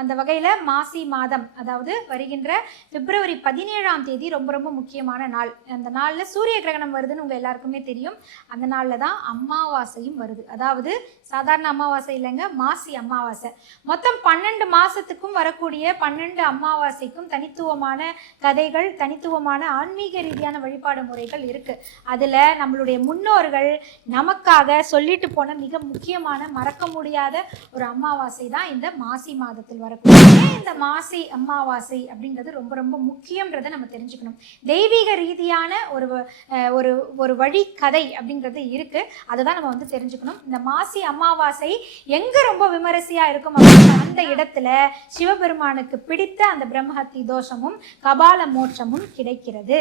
அந்த வகையில் மாசி மாதம், அதாவது வருகின்ற பிப்ரவரி 17ஆம் தேதி ரொம்ப ரொம்ப முக்கியமான நாள். அந்த நாளில் சூரிய கிரகணம் வருதுன்னு உங்கள் எல்லாருக்குமே தெரியும். அந்த நாளில் தான் அமாவாசையும் வருது. அதாவது சாதாரண அமாவாசை இல்லைங்க, மாசி அமாவாசை. மொத்தம் 12 மாதத்துக்கும் வரக்கூடிய 12 அமாவாசைக்கும் தனித்துவமான கதைகள், தனித்துவமான ஆன்மீக ரீதியான வழிபாடு முறைகள் இருக்குது. அதில் நம்மளுடைய முன்னோர்கள் நமக்காக சொல்லிட்டு போன மிக முக்கியமான மறக்க முடியாத ஒரு அமாவாசை தான் இந்த மாசி மாதத்தில் வரக்கூடிய இந்த மாசி அமாவாசை அப்படிங்கிறது ரொம்ப ரொம்ப முக்கியன்றதை நம்ம தெரிஞ்சுக்கணும். தெய்வீக ரீதியான ஒரு வழி கதை அப்படிங்கிறது இருக்கு. அதை தான் நம்ம வந்து தெரிஞ்சுக்கணும். இந்த மாசி அமாவாசை எங்க ரொம்ப விமரிசையா இருக்கும் அப்படின்னா, அந்த இடத்துல சிவபெருமானுக்கு பிடித்த அந்த பிரம்மஹத்தி தோஷமும் கபால மோட்சமும் கிடைக்கிறது.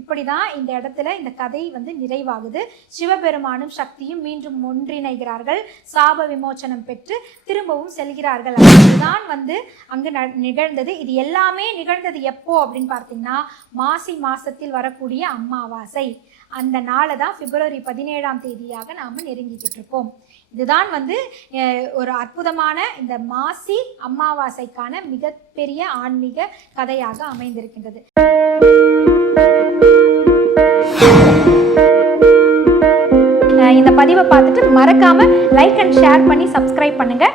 இப்படிதான் இந்த இடத்துல இந்த கதை வந்து நிறைவாகுது. சிவபெருமானும் சக்தியும் மீண்டும் ஒன்றிணைகிறார்கள், சாப விமோச்சனம் பெற்று திரும்பவும் செல்கிறார்கள். அதுதான் வந்து அங்கு நிகழ்ந்தது. இது எல்லாமே நிகழ்ந்தது எப்போ அப்படின்னு பார்த்தீங்கன்னா, மாசி மாசத்தில் வரக்கூடிய அமாவாசை. அந்த நாளை தான் பிப்ரவரி 17ஆம் தேதியாக நாம் நெருங்கிக்கிட்டு இருக்கோம். இதுதான் வந்து ஒரு அற்புதமான இந்த மாசி அமாவாசைக்கான மிகப்பெரிய ஆன்மீக கதையாக அமைந்திருக்கின்றது. இந்த பதிவை பார்த்துட்டு மறக்காம லைக் அண்ட் ஷேர் பண்ணி சப்ஸ்கிரைப் பண்ணுங்க.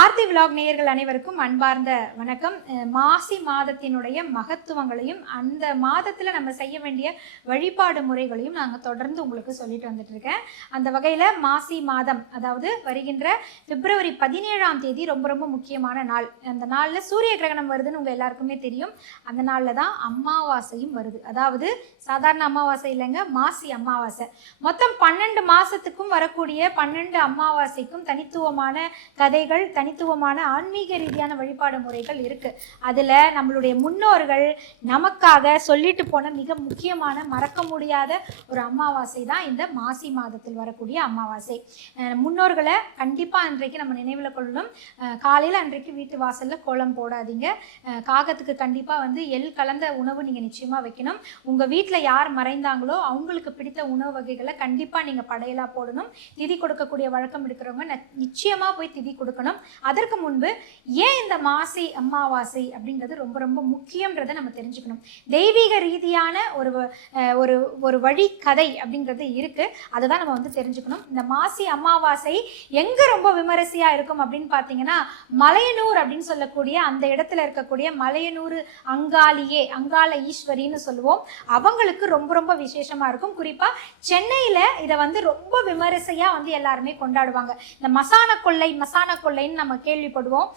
ஆர்த்தி விலாக் நேயர்கள் அனைவருக்கும் அன்பார்ந்த வணக்கம். மாசி மாதத்தினுடைய மகத்துவங்களையும் அந்த மாதத்தில் நம்ம செய்ய வேண்டிய வழிபாடு முறைகளையும் நாங்கள் தொடர்ந்து உங்களுக்கு சொல்லிட்டு வந்துட்டு இருக்கேன். அந்த வகையில் மாசி மாதம், அதாவது வருகின்ற பிப்ரவரி 17ஆம் தேதி ரொம்ப ரொம்ப முக்கியமான நாள். அந்த நாளில் சூரிய கிரகணம் வருதுன்னு உங்கள் எல்லாருக்குமே தெரியும். அந்த நாளில் தான் அமாவாசையும் வருது. அதாவது சாதாரண அமாவாசை இல்லைங்க, மாசி அமாவாசை. மொத்தம் 12 மாதத்துக்கும் வரக்கூடிய 12 அமாவாசைக்கும் தனித்துவமான கதைகள், தனித்துவமான ஆன்மீக ரீதியான வழிபாடு முறைகள் இருக்கு. அதுல நம்மளுடைய முன்னோர்கள் நமக்காக சொல்லிட்டு போன மிக முக்கியமான மறக்க முடியாத ஒரு அமாவாசை தான் இந்த மாசி மாதத்தில் வரக்கூடிய அமாவாசை. முன்னோர்களை கண்டிப்பா அன்றைக்கு நம்ம நினைவில் கொள்ளணும். காலையில அன்றைக்கு வீட்டு வாசல்ல கோலம் போடாதீங்க. காகத்துக்கு கண்டிப்பா வந்து எள் கலந்த உணவு நீங்க நிச்சயமா வைக்கணும். உங்க வீட்டுல யார் மறைந்தாங்களோ அவங்களுக்கு பிடித்த உணவு வகைகளை கண்டிப்பா நீங்க படையலா போடணும். திதி கொடுக்கக்கூடிய வழக்கம் இருக்கிறவங்க நிச்சயமா போய் திதி கொடுக்கணும். அதற்கு முன்பு ஏன் இந்த மாசி அமாவாசை அப்படிங்கிறது ரொம்ப ரொம்ப முக்கியன்றதை நம்ம தெரிஞ்சுக்கணும். தெய்வீக ரீதியான ஒரு வழி கதை அப்படிங்கிறது இருக்கு. அதை தான் நம்ம வந்து தெரிஞ்சுக்கணும். இந்த மாசி அமாவாசை எங்க ரொம்ப விமரிசையா இருக்கும் அப்படின்னு பார்த்தீங்கன்னா, மலையனூர் அப்படின்னு சொல்லக்கூடிய அந்த இடத்துல இருக்கக்கூடிய மலையனூர் அங்காளியே, அங்காள ஈஸ்வரின்னு சொல்லுவோம், அவங்களுக்கு ரொம்ப ரொம்ப விசேஷமா இருக்கும். குறிப்பா சென்னையில இதை வந்து ரொம்ப விமரிசையா வந்து எல்லாருமே கொண்டாடுவாங்க. இந்த மசான கொள்ளைன்னு நம்ம கேள்விப்படுவோம்.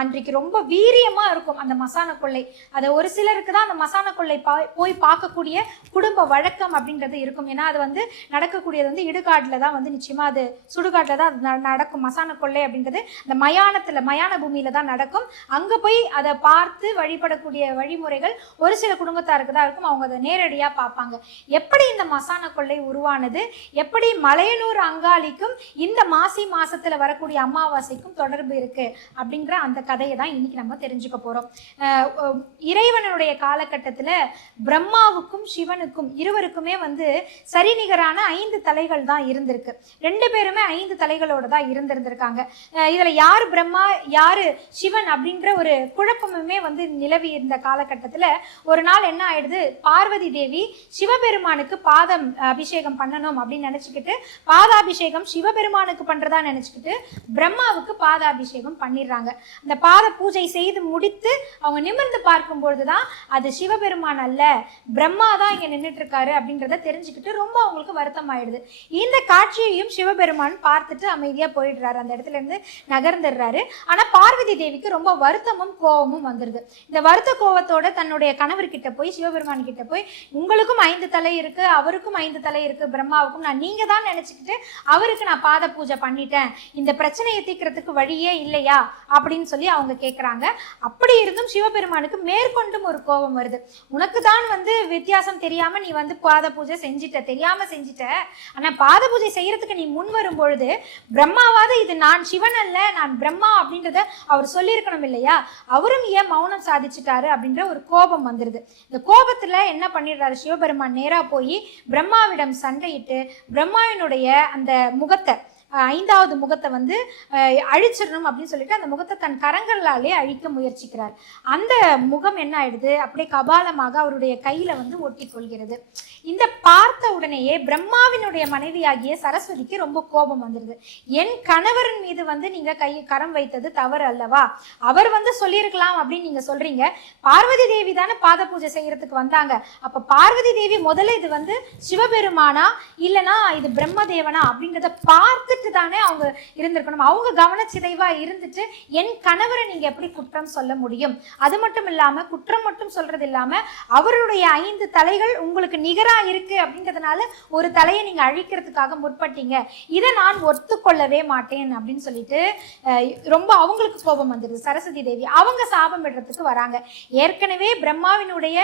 அன்றைக்கு ரொம்ப வீரியமா இருக்கும் அந்த மசான கொள்ளை. அது ஒரு சிலருக்கு தான் அந்த மசான கொள்ளை போய் பார்க்கக்கூடிய குடும்ப வழக்கம் அப்படின்றது இருக்கும். ஏன்னா அது வந்து நடக்கக்கூடியது வந்து இடுகாட்டுல தான் வந்து நிச்சயமா அது சுடுகாட்டுல தான் நடக்கும். மசான கொள்ளை அப்படின்றது அந்த மயான பூமியில தான் நடக்கும். அங்க போய் அதை பார்த்து வழிபடக்கூடிய வழிமுறைகள் ஒரு சில குடும்பத்தாருக்கு தான் இருக்கும். அவங்க அதை நேரடியா பார்ப்பாங்க. எப்படி இந்த மசான கொள்ளை உருவானது, எப்படி மலையனூர் அங்காளிக்கும் இந்த மாசி மாசத்துல வரக்கூடிய அமாவாசைக்கும் தொடர்பு இருக்கு அப்படிங்கிற அந்த கதையை தான் இன்னைக்கு நம்ம தெரிஞ்சுக்க போறோம். இறைவனுடைய காலகட்டத்தில் பிரம்மாவுக்கும் சிவனுக்கும் இருவருக்குமே வந்து சரிநிகரான 5 தலைகள் தான் இருந்திருக்கு. 2 பேருமே 5 தலைகளோட தான் இருந்திருந்திருக்காங்க. இதுல யாரு பிரம்மா யாரு சிவன் அப்படின்ற ஒரு குழப்பமுமே வந்து நிலவி இருந்த காலகட்டத்தில் ஒரு நாள் என்ன ஆயிடுது, பார்வதி தேவி சிவபெருமானுக்கு பாதம் அபிஷேகம் பண்ணணும் அப்படின்னு நினைச்சுக்கிட்டு பாதாபிஷேகம் சிவபெருமானுக்கு பண்றதா நினைச்சுக்கிட்டு பிரம்மாவுக்கு பாதாபிஷேகம் பண்ணிடுறாங்க. அந்த பாத பூஜை செய்து முடித்து அவங்க நிமிர்ந்து பார்க்கும்பொழுதுதான் அது சிவபெருமான் அல்ல, பிரம்மா தான் இங்க நின்றுட்டு இருக்காரு அப்படின்றத தெரிஞ்சுக்கிட்டு ரொம்ப அவங்களுக்கு வருத்தம் ஆயிடுது. இந்த காட்சியையும் சிவபெருமான் பார்த்துட்டு அமைதியா போயிடுறாரு, அந்த இடத்துல இருந்து நகர்ந்துடுறாரு. ஆனா பார்வதி தேவிக்கு ரொம்ப வருத்தமும் கோபமும் வந்துருது. இந்த வருத்த கோபத்தோட தன்னுடைய கணவர்கிட்ட போய், சிவபெருமான் கிட்ட போய், உங்களுக்கும் 5 தலை இருக்கு, அவருக்கும் 5 தலை இருக்கு, பிரம்மாவுக்கும், நான் நீங்க தான் நினைச்சுக்கிட்டு அவருக்கு நான் பாத பூஜை பண்ணிட்டேன், இந்த பிரச்சனையை தீர்க்கிறதுக்கு வழியே இல்லையா அப்படின்னு சொல்லி அவங்க கேட்குறாங்க. அப்படி இருந்தும் சிவபெருமானுக்கு மேற்கொண்டும் ஒரு கோபம் வருது. உனக்கு தான் வந்து வித்தியாசம் தெரியாம நீ வந்து பாத பூஜை செஞ்சிட்ட, தெரியாம செஞ்சிட்ட, ஆனா பாத பூஜை செய்யறதுக்கு நீ முன் வரும் பொழுது பிரம்மாவாத இது நான் சிவன் அல்ல நான் பிரம்மா அப்படின்றத அவர் சொல்லியிருக்கணும் இல்லையா, அவரும் ஏன் மௌனம் சாதிச்சுட்டாரு அப்படின்ற ஒரு கோபம் வந்துருது. இந்த கோபத்துல என்ன பண்ணிடுறாரு சிவபெருமான், நேரா போய் பிரம்மாவிடம் சண்டையிட்டு பிரம்மாவினுடைய அந்த முகத்தை ஐந்தாவது முகத்தை வந்து அழிச்சிடணும் அப்படின்னு சொல்லிட்டு அந்த முகத்தை தன் கரங்களாலே அழிக்க முயற்சிக்கிறார். அந்த முகம் என்ன ஆயிடுது, அப்படியே கபாலமாக அவருடைய கையில வந்து ஒட்டி கொள்கிறது. இந்த பார்த்த உடனேயே பிரம்மாவினுடைய மனைவியாகிய சரஸ்வதிக்கு ரொம்ப கோபம் வந்துடுது. என் கணவரின் மீது வந்து நீங்க கரம் வைத்தது தவறு அல்லவா, அவர் வந்து சொல்லியிருக்கலாம் அப்படின்னு நீங்க சொல்றீங்க. பார்வதி தேவி தானே பாத பூஜை செய்யறதுக்கு வந்தாங்க. அப்ப பார்வதி தேவி முதல்ல இது வந்து சிவபெருமானா இல்லைன்னா இது பிரம்மதேவனா அப்படின்றத பார்த்துட்டு தானே அவங்க இருந்திருக்கணும். அவங்க கவனச்சிதைவா இருந்துட்டு என் கணவரை நீங்க எப்படி குற்றம் சொல்ல முடியும்? அது மட்டும் இல்லாம குற்றம் மட்டும் சொல்றது இல்லாம அவருடைய 5 தலைகள் உங்களுக்கு நிகர இருக்கு அப்படின்றதுனால ஒரு தலையை நீங்க அழிக்கிறதுக்காக முற்பட்டீங்க. இதை நான் ஒத்துக்கொள்ளவே மாட்டேன் அப்படின்னு சொல்லிட்டு ரொம்ப அவங்களுக்கு கோபம் வந்துடுது. சரஸ்வதி தேவி அவங்க சாபம் விடுறதுக்கு வராங்க. ஏற்கனவே பிரம்மாவினுடைய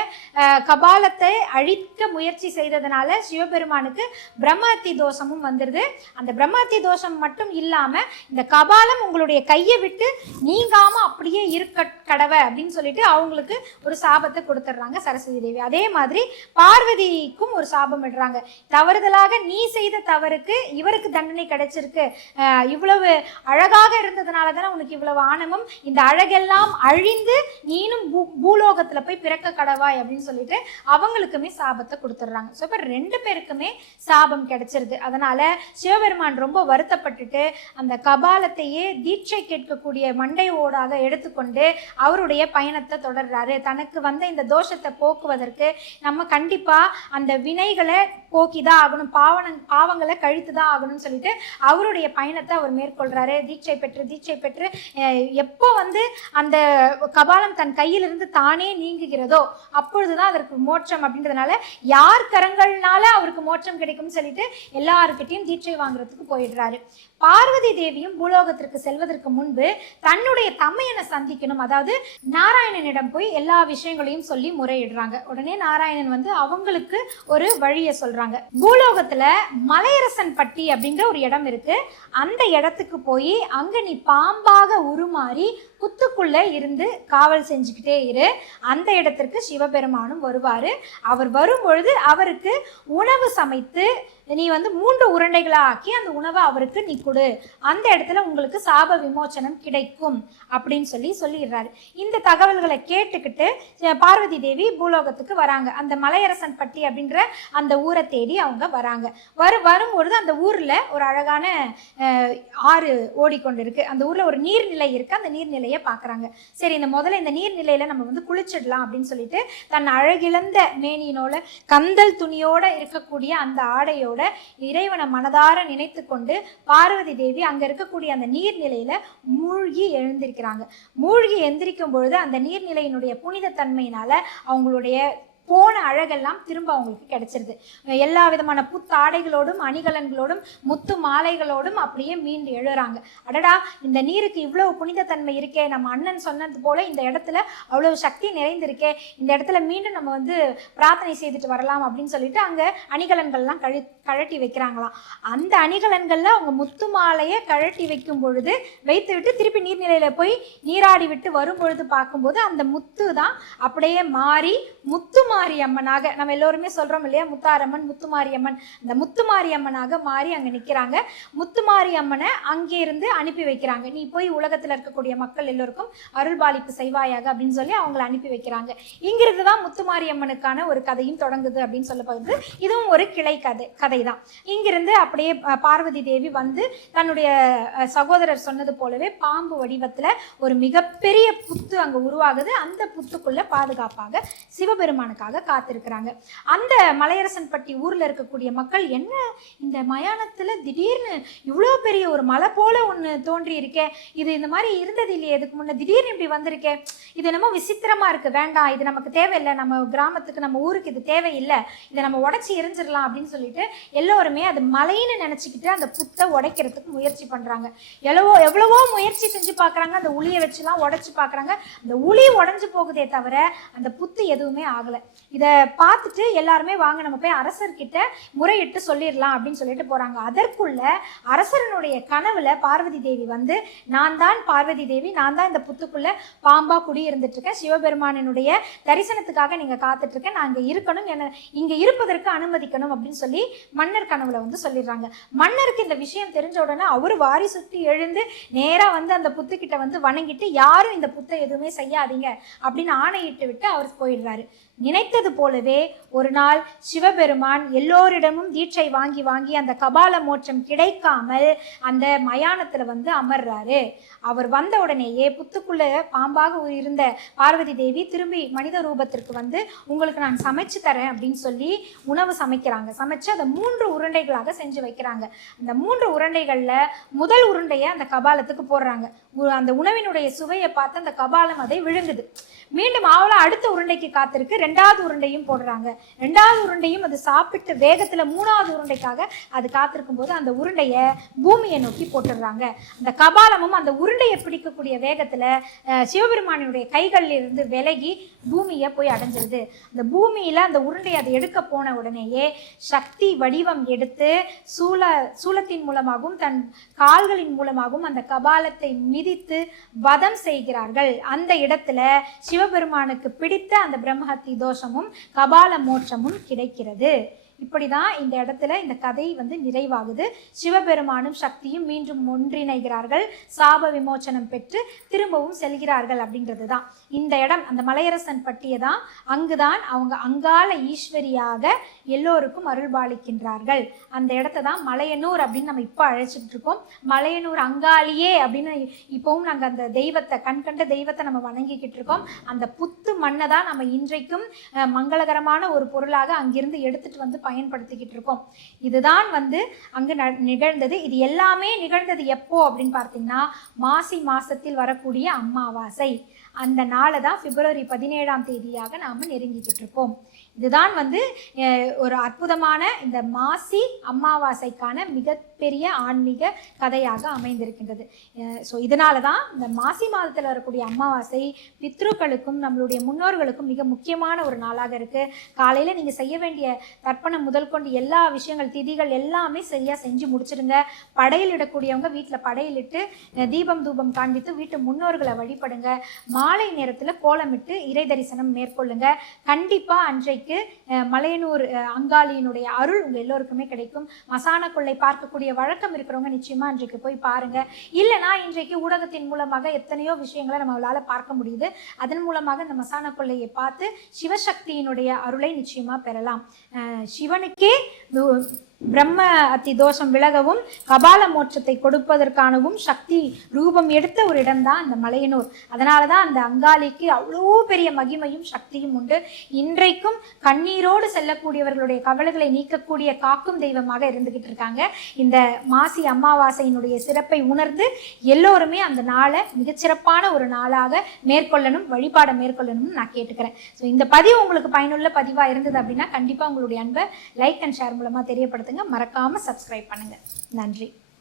கபாலத்தை அழிக்க முயற்சி செய்ததுனால சிவபெருமானுக்கு பிரம்மஹத்தி தோஷமும் வந்துடுது. அந்த பிரம்மஹத்தி தோஷம் மட்டும் இல்லாம இந்த கபாலம் உங்களுடைய கையை விட்டு நீங்காம அப்படியே இருக்க கடவை அப்படின்னு சொல்லிட்டு அவங்களுக்கு ஒரு சாபத்தை கொடுத்துட்றாங்க சரஸ்வதி தேவி. அதே மாதிரி பார்வதி ஒரு சாபம் விடுறாங்க. தவறுதலாக நீ செய்த தவறுக்கு இவருக்கு தண்டனை கிடைச்சிருக்கு, இவ்வளவு அழகாக இருந்ததுனால தானே உனக்கு இவ்வளவு ஆணவம், இந்த அழகெல்லாம் அழிந்து நீனும் பூலோகத்துல போய் பிறக்க கடவாய் அப்படின்னு சொல்லிட்டு அவங்களுக்குமே சாபத்தை கொடுத்துடுறாங்க. ஸோ இப்போ 2 பேருக்குமே சாபம் கிடைச்சிருது. அதனால சிவபெருமான் ரொம்ப வருத்தப்பட்டுட்டு அந்த கபாலத்தையே தீட்சை கேட்கக்கூடிய மண்டை ஓடாக எடுத்துக்கொண்டு அவருடைய பயணத்தை தொடர்றாரு. தனக்கு வந்த இந்த தோஷத்தை போக்குவதற்கு நம்ம கண்டிப்பா அந்த வினைகளை போக்கிதான் ஆகணும், பாவங்களை கழித்துதான் ஆகணும்னு சொல்லிட்டு அவருடைய பயணத்தை அவர் மேற்கொள்றாரு. தீட்சை பெற்று எப்போ வந்து அந்த கபாலம் தன் கையிலிருந்து தானே நீங்குகிறதோ அப்பொழுதுதான் அதற்கு மோட்சம் அப்படின்றதுனால யார் கரங்கள்னால அவருக்கு மோட்சம் கிடைக்கும்னு சொல்லிட்டு எல்லாருக்கிட்டையும் தீட்சை வாங்குறதுக்கு போயிடுறாரு. பார்வதி தேவியும் பூலோகத்திற்கு செல்வதற்கு முன்பு தன்னுடைய தம்மையனை சந்திக்கணும், அதாவது நாராயணனிடம் போய் எல்லா விஷயங்களையும் சொல்லி முறையிடுறாங்க. உடனே நாராயணன் வந்து அவங்களுக்கு ஒரு வழியை சொல்றாங்க. பூலோகத்துல மலையரசன் பட்டி அப்படிங்கிற ஒரு இடம் இருக்கு. அந்த இடத்துக்கு போய் அங்க நீ பாம்பாக உருமாறி புத்துக்குள்ள இருந்து காவல் செஞ்சுக்கிட்டே இரு. அந்த இடத்திற்கு சிவபெருமானும் வருவாரு. அவர் வரும்பொழுது அவருக்கு உணவு சமைத்து நீ வந்து 3 உருண்டைகளா ஆக்கி அந்த உணவை அவருக்கு நீ கொடு. அந்த இடத்துல உங்களுக்கு சாப விமோச்சனம் கிடைக்கும் அப்படின்னு சொல்லிடுறாரு. இந்த தகவல்களை கேட்டுக்கிட்டு பார்வதி தேவி பூலோகத்துக்கு வராங்க. அந்த மலையரசன் பட்டி அப்படின்ற அந்த ஊரை தேடி அவங்க வராங்க. வரும்பொழுது அந்த ஊர்ல ஒரு அழகான ஆறு ஓடிக்கொண்டிருக்கு. அந்த ஊர்ல ஒரு நீர்நிலை இருக்கு. அந்த நீர்நிலையை பாக்குறாங்க. சரி, முதல்ல இந்த நீர்நிலையில நம்ம வந்து குளிச்சிடலாம் அப்படின்னு சொல்லிட்டு தன் அழகிழந்த மேனியினோட கந்தல் துணியோட இருக்கக்கூடிய அந்த ஆடையோட இறைவனை மனதார நினைத்து கொண்டு பார்வதி தேவி அங்க இருக்கக்கூடிய அந்த நீர்நிலையில மூழ்கி எழுந்திருக்கிறாங்க. மூழ்கி எந்திரிக்கும் பொழுது அந்த நீர்நிலையினுடைய புனித தன்மையினால அவங்களுடைய போன அழகெல்லாம் திரும்ப அவங்களுக்கு கிடைச்சிருது. எல்லா விதமான புத்தாடைகளோடும் அணிகலன்களோடும் முத்து மாலைகளோடும் அப்படியே மீண்டு எழுறாங்க. அடடா, இந்த நீருக்கு இவ்வளவு புனிதத்தன்மை இருக்கே, நம்ம அண்ணன் சொன்னது போல இந்த இடத்துல அவ்வளவு சக்தி நிறைந்திருக்கே, இந்த இடத்துல மீண்டும் நம்ம வந்து பிரார்த்தனை செய்துட்டு வரலாம் அப்படின்னு சொல்லிட்டு அங்க அணிகலன்கள்லாம் கழட்டி வைக்கிறாங்களாம். அந்த அணிகலன்கள்ல அவங்க முத்து மாலையை கழட்டி வைக்கும் பொழுது வைத்து விட்டு திருப்பி நீர்நிலையில போய் நீராடி விட்டு வரும் பொழுது பார்க்கும்போது அந்த முத்து தான் அப்படியே மாறி முத்துமாரி அம்மனாக, நம்ம எல்லோருமே சொல்றோம் இல்லையா, முத்தாரம்மன் முத்துமாரி அம்மன், அந்த முத்துமாரி அம்மனாக மாறி அங்க நிக்கிறாங்க. முத்துமாரி அம்மனை அங்கே இருந்து அனுப்பி வைக்கிறாங்க. நீ போய் உலகத்துல இருக்கக்கூடிய மக்கள் எல்லோருக்கும் அருள்பாலிப்பு செய்வாயாக அப்படின்னு சொல்லி அவங்களை அனுப்பி வைக்கிறாங்க. இங்கிருந்து தான் முத்துமாரி அம்மனுக்கான ஒரு கதையும் தொடங்குது அப்படின்னு சொல்லப்படுது. இதுவும் ஒரு கிளை கதை தான். இங்கிருந்து அப்படியே பார்வதி தேவி வந்து தன்னுடைய சகோதரர் சொன்னது போலவே பாம்பு வடிவத்துல ஒரு மிகப்பெரிய புத்து அங்க உருவாகுது. அந்த புத்துக்குள்ள பாதுகாப்பாக சிவபெருமானுக்காக காத்திருக்கிறாங்க. அந்த மலையரசன் பட்டி ஊர்ல இருக்கக்கூடிய மக்கள், என்ன இந்த மயானத்துல திடீர்னு இவ்வளவு பெரிய ஒரு மலை போல ஒண்ணு தோன்றி இருக்கே, இது இந்த மாதிரி இருந்தது இல்லையே, இதுக்கு முன்ன திடீர்னு இப்படி வந்திருக்கே, இது என்னமோ விசித்திரமா இருக்கு, வேண்டாம், இது நமக்கு தேவையில்லை, நம்ம கிராமத்துக்கு நம்ம ஊருக்கு இது தேவையில்லை, இதை நம்ம உடைச்சி எரிஞ்சிடலாம் அப்படின்னு சொல்லிட்டு எல்லோருமே அது மலைன்னு நினைச்சுக்கிட்டு அந்த புத்தை உடைக்கிறதுக்கு முயற்சி பண்றாங்க. எவ்வளவோ முயற்சி செஞ்சு பாக்குறாங்க, அந்த உளியை வச்சுலாம் உடைச்சு பாக்குறாங்க. அந்த உளி உடைஞ்சு போகுதே தவிர அந்த புத்து எதுவுமே ஆகலை. இதை பார்த்துட்டு எல்லாருமே வாங்க நம்ம போய் அரசர்கிட்ட முறையிட்டு சொல்லிடலாம் அப்படின்னு சொல்லிட்டு போறாங்க. அதற்குள்ள அரசரனுடைய கனவுல பார்வதி தேவி வந்து, நான் தான் பார்வதி தேவி, நான் தான் இந்த புத்துக்குள்ள பாம்பா குடி இருந்துட்டு இருக்கேன், சிவபெருமானினுடைய தரிசனத்துக்காக நீங்க காத்துட்டு இருக்கேன், நான் இங்க இருக்கணும், என்ன இங்க இருப்பதற்கு அனுமதிக்கணும் அப்படின்னு சொல்லி மன்னர் கனவுல வந்து சொல்லிடுறாங்க. மன்னருக்கு இந்த விஷயம் தெரிஞ்ச உடனே அவரு வாரி சுற்றி எழுந்து நேரா வந்து அந்த புத்துக்கிட்ட வந்து வணங்கிட்டு, யாரும் இந்த புத்தை எதுவுமே செய்யாதீங்க அப்படின்னு ஆணையிட்டு விட்டு அவர் போயிடுறாரு. நினைத்தது போலவே ஒரு நாள் சிவபெருமான் எல்லோரிடமும் தீட்சை வாங்கி வாங்கி அந்த கபால மோட்சம் கிடைக்காமல் அந்த மயானத்துல வந்து அமர்றாரு. அவர் வந்த உடனேயே புத்துக்குள்ள பாம்பாக இருந்த பார்வதி தேவி திரும்பி மனித ரூபத்திற்கு வந்து, உங்களுக்கு நான் சமைச்சு தரேன் அப்படின்னு சொல்லி உணவு சமைக்கிறாங்க. சமைச்சு அதை 3 உருண்டைகளாக செஞ்சு வைக்கிறாங்க. அந்த 3 உருண்டைகள்ல முதல் உருண்டையை அந்த கபாலத்துக்கு போடுறாங்க. அந்த உணவினுடைய சுவையை பார்த்து அந்த கபாலம் அதை விழுங்குது. மீண்டும் ஆவலா அடுத்த உருண்டைக்கு காத்திருக்கு. 2வது உருண்டையும் போடுறாங்க. 2வது உருண்டையும் அது சாப்பிட்டு வேகத்துல 3வது உருண்டைக்காக அது காத்திருக்கும் போது அந்த உருண்டைய பூமியை நோக்கி போட்டுடுறாங்க. அந்த கபாலமும் அந்த உருண்டையை பிடிக்கக்கூடிய வேகத்துல சிவபெருமானுடைய கைகளில் இருந்து விலகி பூமியை போய் அடைஞ்சிருது. அந்த பூமியில அந்த உருண்டையை அதை எடுக்க போன உடனேயே சக்தி வடிவம் எடுத்து சூலத்தின் மூலமாகவும் தன் கால்களின் மூலமாகவும் அந்த கபாலத்தை மிதித்து வதம் செய்கிறார்கள். அந்த இடத்துல சிவபெருமானுக்கு பிடித்த அந்த பிரம்மஹத்தி தோஷமும் கபால மோட்சமும் கிடைக்கிறது. இப்படிதான் இந்த இடத்துல இந்த கதை வந்து நிறைவாகுது. சிவபெருமானும் சக்தியும் மீண்டும் ஒன்றிணைகிறார்கள், சாப விமோச்சனம் பெற்று திரும்பவும் செல்கிறார்கள் அப்படின்றது தான் இந்த இடம். அந்த மலையரசன் பட்டியை தான், அங்குதான் அவங்க அங்காள ஈஸ்வரியாக எல்லோருக்கும் அருள்பாலிக்கின்றார்கள். அந்த இடத்த தான் மலையனூர் அப்படின்னு நம்ம இப்போ அழைச்சிட்டு இருக்கோம். மலையனூர் அங்காளியே அப்படின்னு இப்பவும் நாங்கள் அந்த தெய்வத்தை, கண்கண்ட தெய்வத்தை நம்ம வணங்கிக்கிட்டு இருக்கோம். அந்த புத்து மண்ணை தான் நம்ம இன்றைக்கும் மங்களகரமான ஒரு பொருளாக அங்கிருந்து எடுத்துட்டு வந்து பயன்படுத்திக்கிட்டு இருக்கோம். இதுதான் வந்து அங்கு நிகழ்ந்தது. இது எல்லாமே நிகழ்ந்தது எப்போ அப்படின்னு பார்த்தீங்கன்னா, மாசி மாசத்தில் வரக்கூடிய அமாவாசை. அந்த நாளை தான் பிப்ரவரி 17ஆம் தேதியாக நாம் நெருங்கிக்கிட்டு இருக்கோம். இதுதான் வந்து ஒரு அற்புதமான இந்த மாசி அமாவாசைக்கான மிகப்பெரிய ஆன்மீக கதையாக அமைந்திருக்கின்றது. ஸோ இதனால தான் இந்த மாசி மாதத்தில் வரக்கூடிய அமாவாசை பித்ருக்களுக்கும் நம்மளுடைய முன்னோர்களுக்கும் மிக முக்கியமான ஒரு நாளாக இருக்குது. காலையில் நீங்கள் செய்ய வேண்டிய தர்ப்பணம் முதல் கொண்டு எல்லா விஷயங்கள், திதிகள் எல்லாமே சரியாக செஞ்சு முடிச்சிடுங்க. படையில் இடக்கூடியவங்க வீட்டில் படையிலிட்டு தீபம் தூபம் காண்பித்து வீட்டு முன்னோர்களை வழிபடுங்க. மாலை நேரத்தில் கோலமிட்டு இறை தரிசனம் மேற்கொள்ளுங்க. கண்டிப்பாக அன்றைக்கு மலையனூர் அங்காளியினுடைய அருள் உங்கள் எல்லோருக்குமே கிடைக்கும். மசான கொள்ளை பார்க்கக்கூடிய வழக்கம் இருக்கிறவங்க நிச்சயமாக இன்றைக்கு போய் பாருங்க. இல்லைனா இன்றைக்கு ஊடகத்தின் மூலமாக எத்தனையோ விஷயங்களை நம்மளால் பார்க்க முடியுது. அதன் மூலமாக இந்த மசான கொள்ளையை பார்த்து சிவசக்தியினுடைய அருளை நிச்சயமாக பெறலாம். சிவனுக்கே பிரம்ம அத்தி தோஷம் விலகவும் கபால மோட்சத்தை கொடுப்பதற்கானவும் சக்தி ரூபம் எடுத்த ஒரு இடம்தான் அந்த மலையனூர். அதனால தான் அந்த அங்காளிக்கு அவ்வளோ பெரிய மகிமையும் சக்தியும் உண்டு. இன்றைக்கும் கண்ணீரோடு செல்லக்கூடியவர்களுடைய கவலைகளை நீக்கக்கூடிய காக்கும் தெய்வமாக இருந்துகிட்டு இருக்காங்க. இந்த மாசி அமாவாசையினுடைய சிறப்பை உணர்ந்து எல்லோருமே அந்த நாளை மிகச்சிறப்பான ஒரு நாளாக மேற்கொள்ளணும், வழிபாட மேற்கொள்ளணும்னு நான் கேட்டுக்கிறேன். ஸோ இந்த பதிவு உங்களுக்கு பயனுள்ள பதிவாக இருந்தது அப்படின்னா கண்டிப்பாக உங்களுடைய அன்பை லைக் அண்ட் ஷேர் மூலமாக தெரியப்படுத்துங்க. மறக்காம சப்ஸ்கிரைப் பண்ணுங்க. நன்றி.